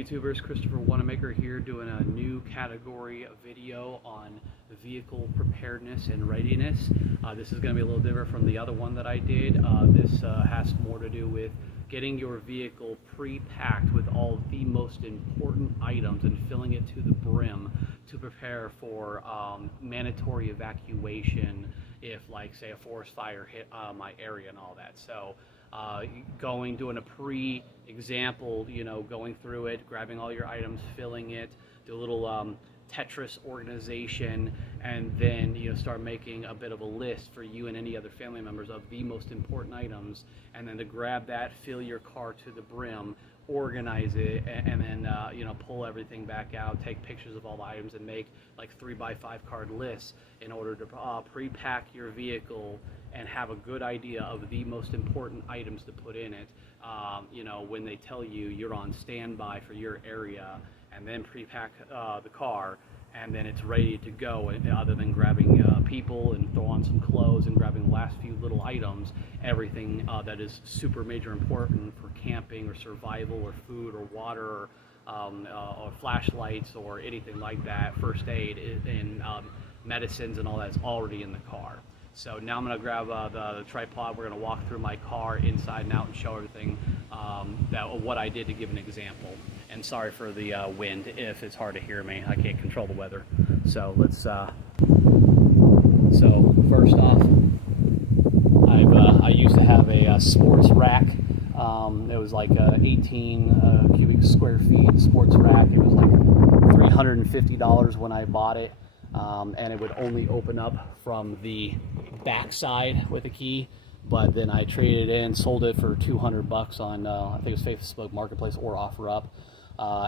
YouTubers, Christopher Wanamaker here doing a new category video on vehicle preparedness and readiness. This is going to be a little different from the other one that I did. This has more to do with getting your vehicle pre-packed with all the most important items and filling it to the brim to prepare for mandatory evacuation if, like, say, a forest fire hit my area and all that. So doing a pre-example, going through it, grabbing all your items, filling it, do a little Tetris organization, and then start making a bit of a list for you and any other family members of the most important items, and then to grab that, fill your car to the brim, organize it, and then pull everything back out, take pictures of all the items, and make like 3x5 card lists in order to pre-pack your vehicle and have a good idea of the most important items to put in it. When they tell you you're on standby for your area, and then pre-pack the car, and then it's ready to go. And other than grabbing people and throw on some clothes and grabbing the last few little items, everything that is super major important for camping or survival or food or water or flashlights or anything like that, first aid and medicines and all that's already in the car. So now I'm going to grab the tripod. We're going to walk through my car inside and out and show everything what I did to give an example. And sorry for the wind if it's hard to hear me. I can't control the weather. So let's. So first off, I used to have a sports rack. It was like 18 cubic square feet sports rack. It was like $350 when I bought it. And it would only open up from the back side with a key, but then I traded it in, sold it for $200 on I think it was Facebook Marketplace or OfferUp,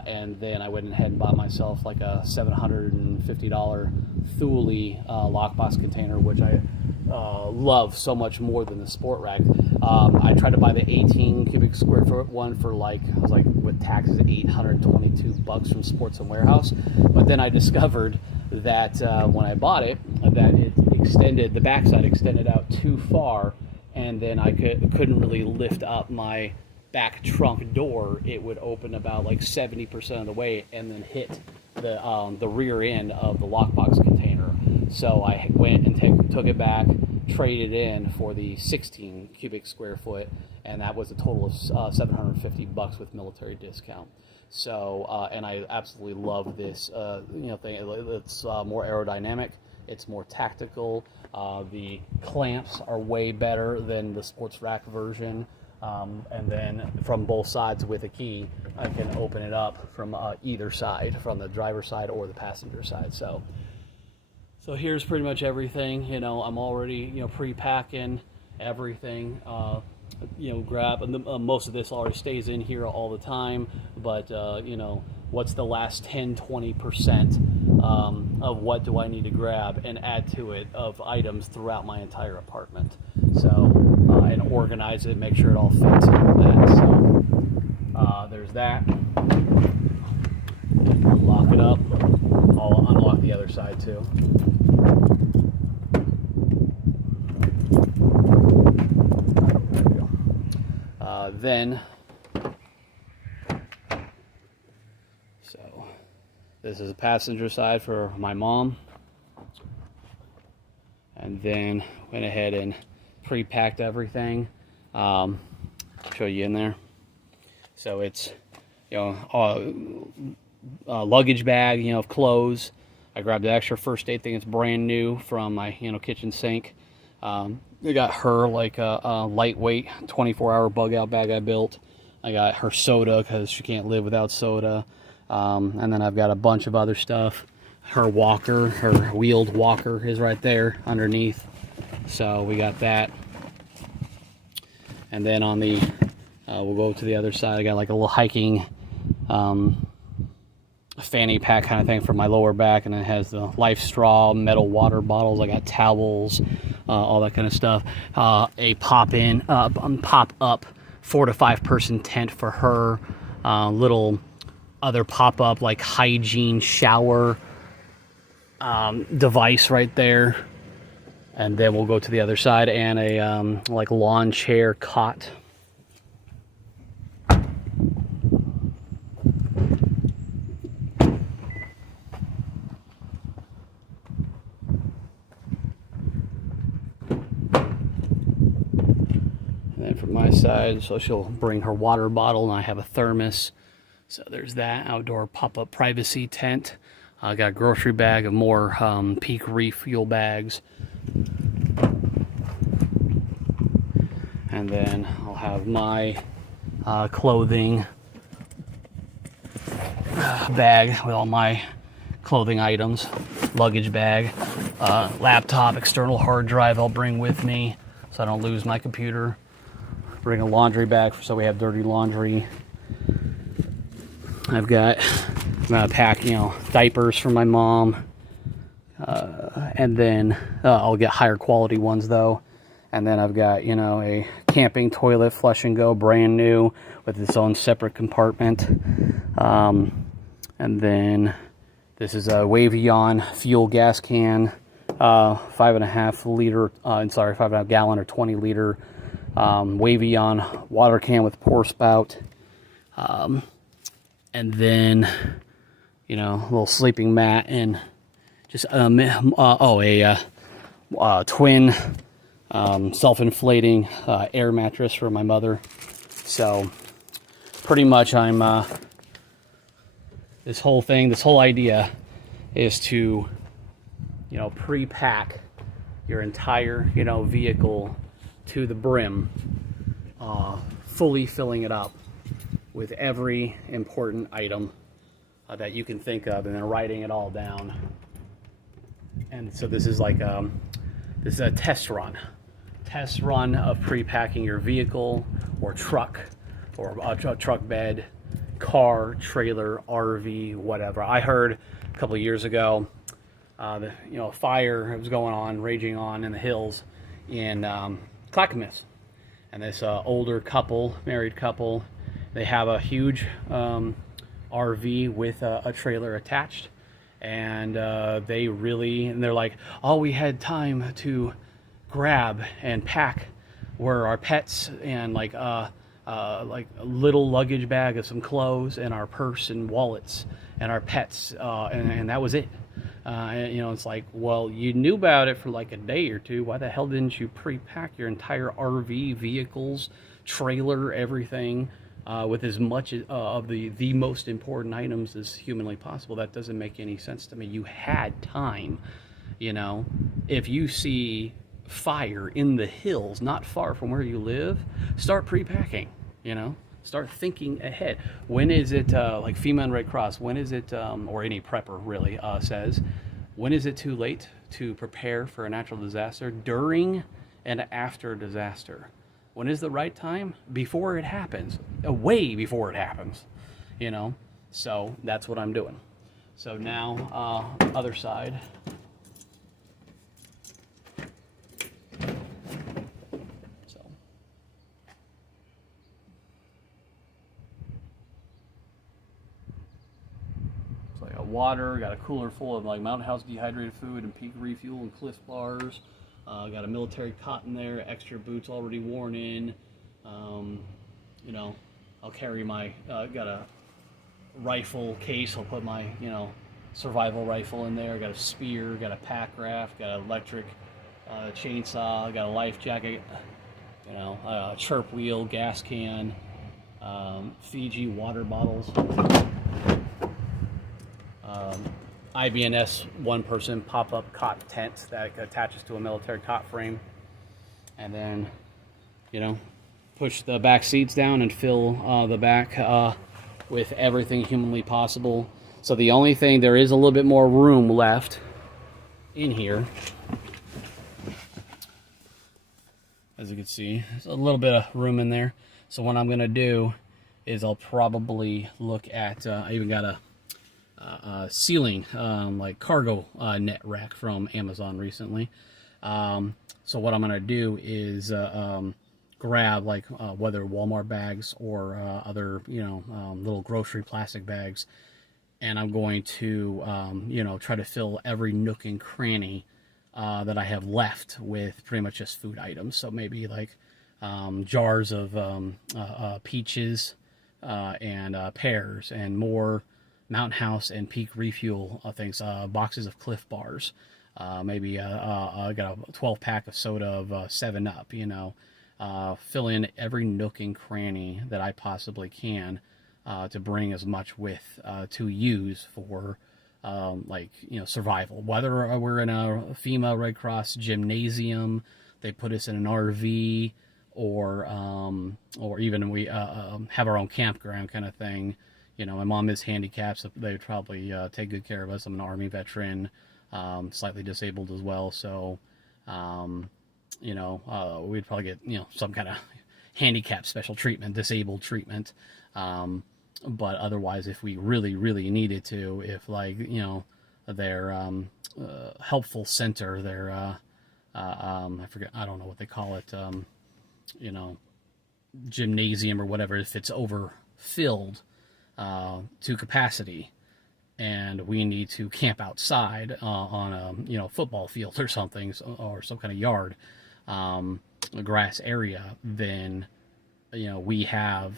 and then I went ahead and bought myself like a $750 Thule lockbox container, which I love so much more than the sport rack. I tried to buy the 18 cubic square foot one for with taxes $822 from Sports and Warehouse, but then I discovered that when I bought it, that the backside extended out too far, and then I couldn't really lift up my back trunk door. It would open about like 70% of the way and then hit the rear end of the lockbox container. So I went and took it back, traded in for the 16 cubic square foot, and that was a total of $750 with military discount. So, and I absolutely love this, thing. It's more aerodynamic. It's more tactical. The clamps are way better than the sports rack version. And then from both sides with a key, I can open it up from either side, from the driver's side or the passenger side. So here's pretty much everything. I'm already, pre-packing everything. Grab, and most of this already stays in here all the time, but what's the last 10-20% of what do I need to grab and add to it of items throughout my entire apartment, and organize it, make sure it all fits and all that. So there's that. Lock it up. I'll unlock the other side too. So this is the passenger side for my mom, and then went ahead and pre-packed everything. Show you in there. So it's a luggage bag of clothes. I grabbed the extra first aid thing. It's brand new from my kitchen sink. I got her like a lightweight 24-hour bug out bag I built. I got her soda because she can't live without soda. And then I've got a bunch of other stuff. Her walker, her wheeled walker is right there underneath. So we got that. And then on the, we'll go to the other side. I got like a little hiking fanny pack kind of thing for my lower back, and it has the Life Straw metal water bottles. I got towels, all that kind of stuff. A pop-up 4 to 5 person tent for her. Little other pop-up like hygiene shower device right there. And then we'll go to the other side, and a like lawn chair cot. from my side. So she'll bring her water bottle, and I have a thermos. So there's that outdoor pop-up privacy tent. I got a grocery bag of more Peak refuel bags. And then I'll have my clothing bag with all my clothing items, luggage bag, laptop, external hard drive I'll bring with me so I don't lose my computer. Bring a laundry bag so we have dirty laundry. I'm gonna pack, diapers for my mom, and then I'll get higher quality ones though. And then I've got, a camping toilet, flush and go, brand new, with its own separate compartment. And then this is a Wavion fuel gas can, 5.5 gallon or 20 liter Wavion water can with pour spout. And then, a little sleeping mat and just a twin self-inflating air mattress for my mother. So pretty much I'm this whole idea is to pre-pack your entire vehicle to the brim, fully filling it up with every important item that you can think of, and then writing it all down. And so this is like this is a test run of pre-packing your vehicle or truck or a truck bed, car, trailer, RV, whatever. I heard a couple of years ago, a fire was raging on in the hills in Clackamas, and this older married couple, they have a huge RV with a trailer attached, and they're like, all we had time to grab and pack were our pets and like a little luggage bag of some clothes and our purse and wallets and our pets, and that was it. And, it's like, well, you knew about it for like a day or two. Why the hell didn't you pre-pack your entire RV, vehicles, trailer, everything, with as much of the most important items as humanly possible? That doesn't make any sense to me. You had time. If you see fire in the hills not far from where you live, start pre-packing. Start thinking ahead. When is it, like FEMA and Red Cross, when is it, or any prepper really says, when is it too late to prepare for a natural disaster? During and after disaster. When is the right time? Before it happens. Way before it happens. So that's what I'm doing. So now, other side. Water, got a cooler full of like Mountain House dehydrated food and Peak refuel and Cliff bars. Got a military cot in there, extra boots already worn in. I'll carry my, got a rifle case, I'll put my, survival rifle in there. Got a spear, got a pack raft, got an electric chainsaw, got a life jacket, a chirp wheel, gas can, Fiji water bottles. IBNS one-person pop-up cot tent that attaches to a military cot frame, and then push the back seats down and fill the back with everything humanly possible. So the only thing, there is a little bit more room left in here, as you can see. There's a little bit of room in there. So what I'm gonna do is I'll probably look at I even got a ceiling like cargo net rack from Amazon recently. So what I'm gonna do is grab like whether Walmart bags or other little grocery plastic bags, and I'm going to try to fill every nook and cranny that I have left with pretty much just food items. So maybe like jars of peaches and pears, and more Mountain House and Peak refuel things, boxes of Cliff bars, maybe I got a 12 pack of soda of 7 Up, fill in every nook and cranny that I possibly can to bring as much with to use for like, you know, survival. Whether we're in a FEMA Red Cross gymnasium, they put us in an RV, or even we have our own campground kind of thing. You know, my mom is handicapped, so they would probably take good care of us. I'm an Army veteran, slightly disabled as well, so you know, we'd probably get, you know, some kind of handicap special treatment, disabled treatment. But otherwise, if we really, really needed to, if, like, you know, their helpful center, their I forget, I don't know what they call it, you know, gymnasium or whatever, if it's overfilled to capacity, and we need to camp outside on a, you know, football field or something, or some kind of yard, a grass area, then, you know, we have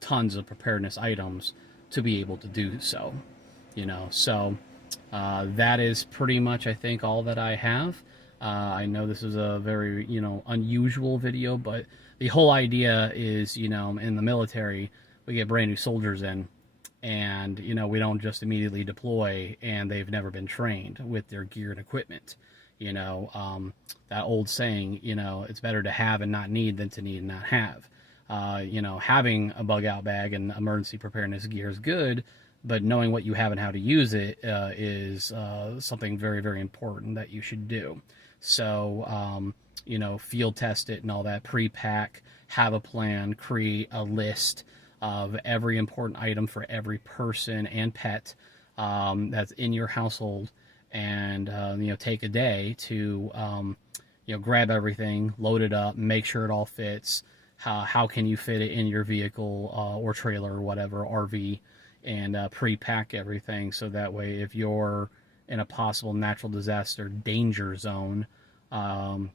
tons of preparedness items to be able to do so, you know. So that is pretty much, I think, all that I have. I know this is a very, you know, unusual video, but the whole idea is, you know, in the military, we get brand new soldiers in, and, you know, we don't just immediately deploy and they've never been trained with their gear and equipment. You know, that old saying, you know, it's better to have and not need than to need and not have. You know, having a bug out bag and emergency preparedness gear is good, but knowing what you have and how to use it is something very, very important that you should do. So, you know, field test it and all that, pre-pack, have a plan, create a list of every important item for every person and pet that's in your household, and, you know, take a day to, you know, grab everything, load it up, make sure it all fits. How can you fit it in your vehicle or trailer or whatever, RV, and pre-pack everything, so that way if you're in a possible natural disaster danger zone,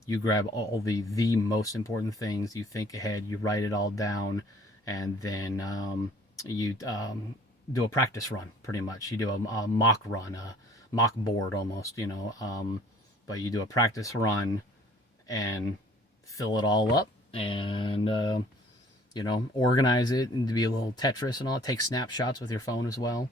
you grab all the most important things, you think ahead, you write it all down, and then you do a practice run, pretty much. You do a mock run, a mock board almost, you know, but you do a practice run and fill it all up, and you know, organize it and to be a little Tetris and all. Take snapshots with your phone as well,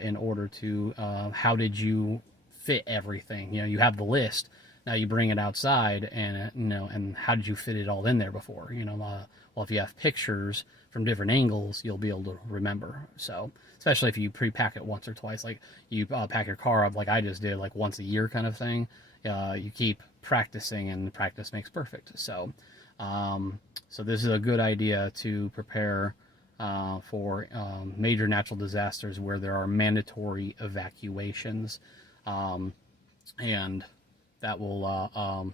in order to how did you fit everything. You know, you have the list, now you bring it outside, and you know, and how did you fit it all in there before, you know. Well, if you have pictures from different angles, you'll be able to remember. So especially if you pre-pack it once or twice, like you pack your car up like I just did, like once a year kind of thing, you keep practicing, and practice makes perfect. So so this is a good idea to prepare for major natural disasters where there are mandatory evacuations, and that will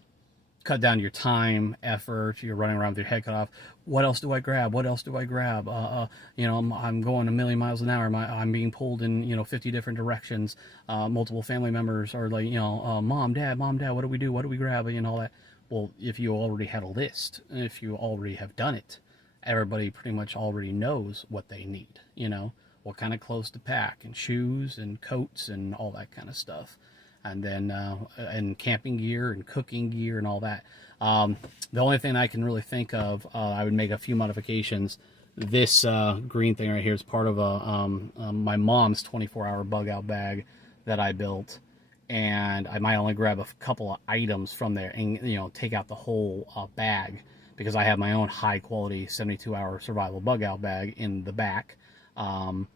cut down your time, effort. You're running around with your head cut off. What else do I grab? What else do I grab? You know, I'm going a million miles an hour. I'm being pulled in, you know, 50 different directions. Multiple family members are like, you know, mom, dad, what do we do? What do we grab? And all that. Well, if you already had a list, if you already have done it, everybody pretty much already knows what they need, you know, what kind of clothes to pack, and shoes and coats and all that kind of stuff. And then, and camping gear and cooking gear and all that. The only thing I can really think of, I would make a few modifications. This green thing right here is part of my mom's 24-hour bug out bag that I built. And I might only grab a couple of items from there and, you know, take out the whole bag, because I have my own high quality 72-hour survival bug out bag in the back. And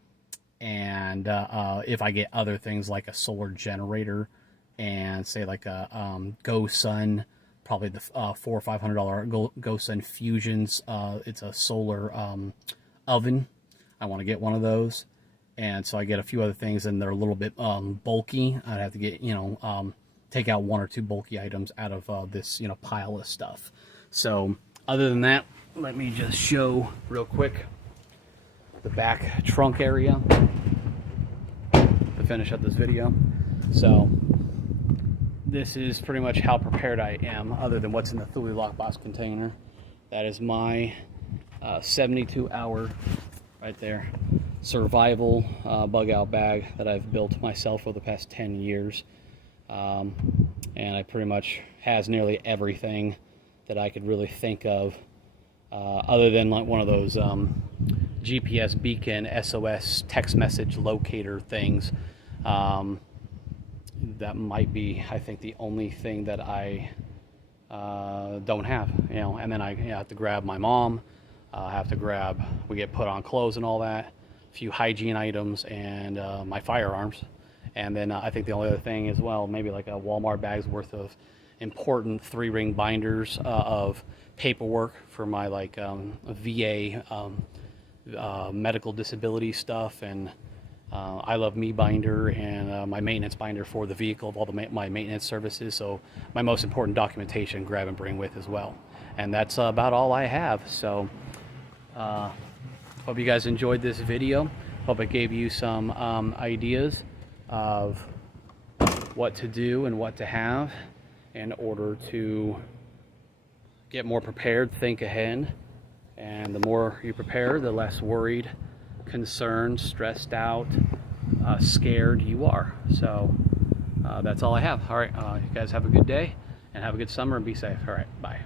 if I get other things like a solar generator and say like a Go Sun, probably the $400 or $500 Go Sun Fusions, it's a solar oven. I want to get one of those. And so I get a few other things, and they're a little bit bulky. I'd have to get, you know, take out one or two bulky items out of this, you know, pile of stuff. So other than that, let me just show real quick the back trunk area to finish up this video. So this is pretty much how prepared I am, other than what's in the Thule lockbox container. That is my 72-hour right there survival bug out bag that I've built myself for the past 10 years. And I pretty much has nearly everything that I could really think of, other than like one of those GPS beacon SOS text message locator things. That might be, I think, the only thing that I don't have, and then I have to grab my mom, we get put on clothes and all that, a few hygiene items, and my firearms. And then I think the only other thing as well, maybe like a Walmart bag's worth of important 3-ring binders of paperwork for my VA medical disability stuff, and I Love Me binder, and my maintenance binder for the vehicle of all my maintenance services. So my most important documentation, grab and bring with as well. And that's about all I have. So hope you guys enjoyed this video. Hope it gave you some ideas of what to do and what to have in order to get more prepared, think ahead. And the more you prepare, the less worried, concerned, stressed out, scared you are. So that's all I have. All right, you guys have a good day and have a good summer and be safe. All right, bye.